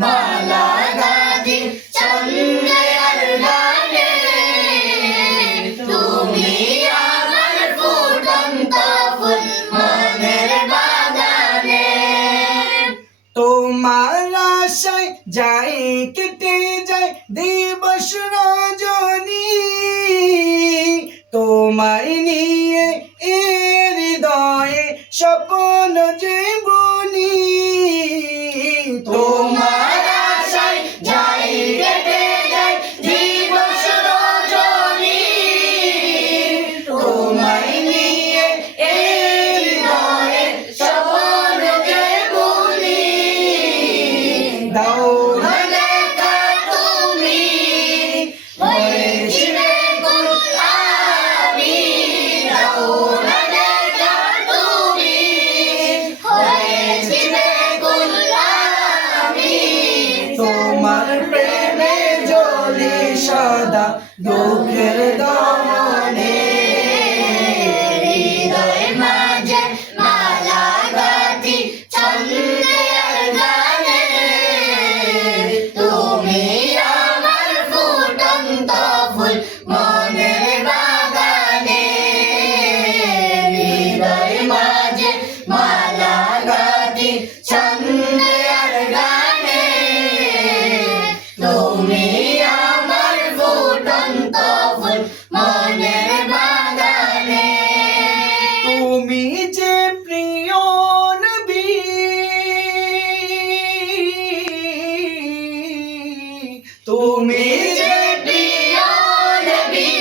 মালা গাঁথি ছন্দের গানে, তুমি আমার ফুটন্ত ফুল মনের বাগানে। তোমার আশায় যাই কেটে যায় দিবস রজনী, তোমায় নিয়ে এ হৃদয়ে স্বপ্ন যে বুনি। তোমার আশায় যাই কেটে যায় দিবস রজনী, তোমায় নিয়ে এই হৃদয়ে স্বপ্ন যে বুনি। দাও না দেখা তুমি হয়েছিলে গোলামি, দাও না দেখা তুমি হয়েছিলে গোলামি। তোমার প্রেমে জ্বলি সদা দুঃখের দমনে, হৃদয় মাঝে মালা গাঁথি ছন্দের গানে, তুমি আমার ফুটন্ত ফুল মনের বাগানে। হৃদয় মাঝে মালা গাঁথি ছন্দের গানে, তুমি আমার ফুটন্ত ফুল মনের বাগানে। তুমি যে প্রিয় নবী, তুমি যে প্রিয় নবী,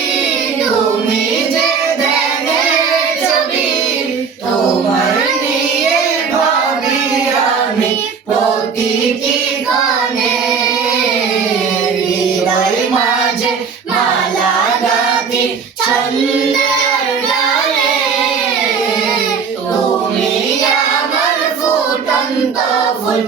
তুমি যে ধ্যানের ছবি, তোমার নিয়ে ভাবি আমি প্রতিটি ক্ষণে। হৃদয় মাঝে মালা গাঁথি ছন্দের গানে, তুমি আমার ফুটন্ত ফুল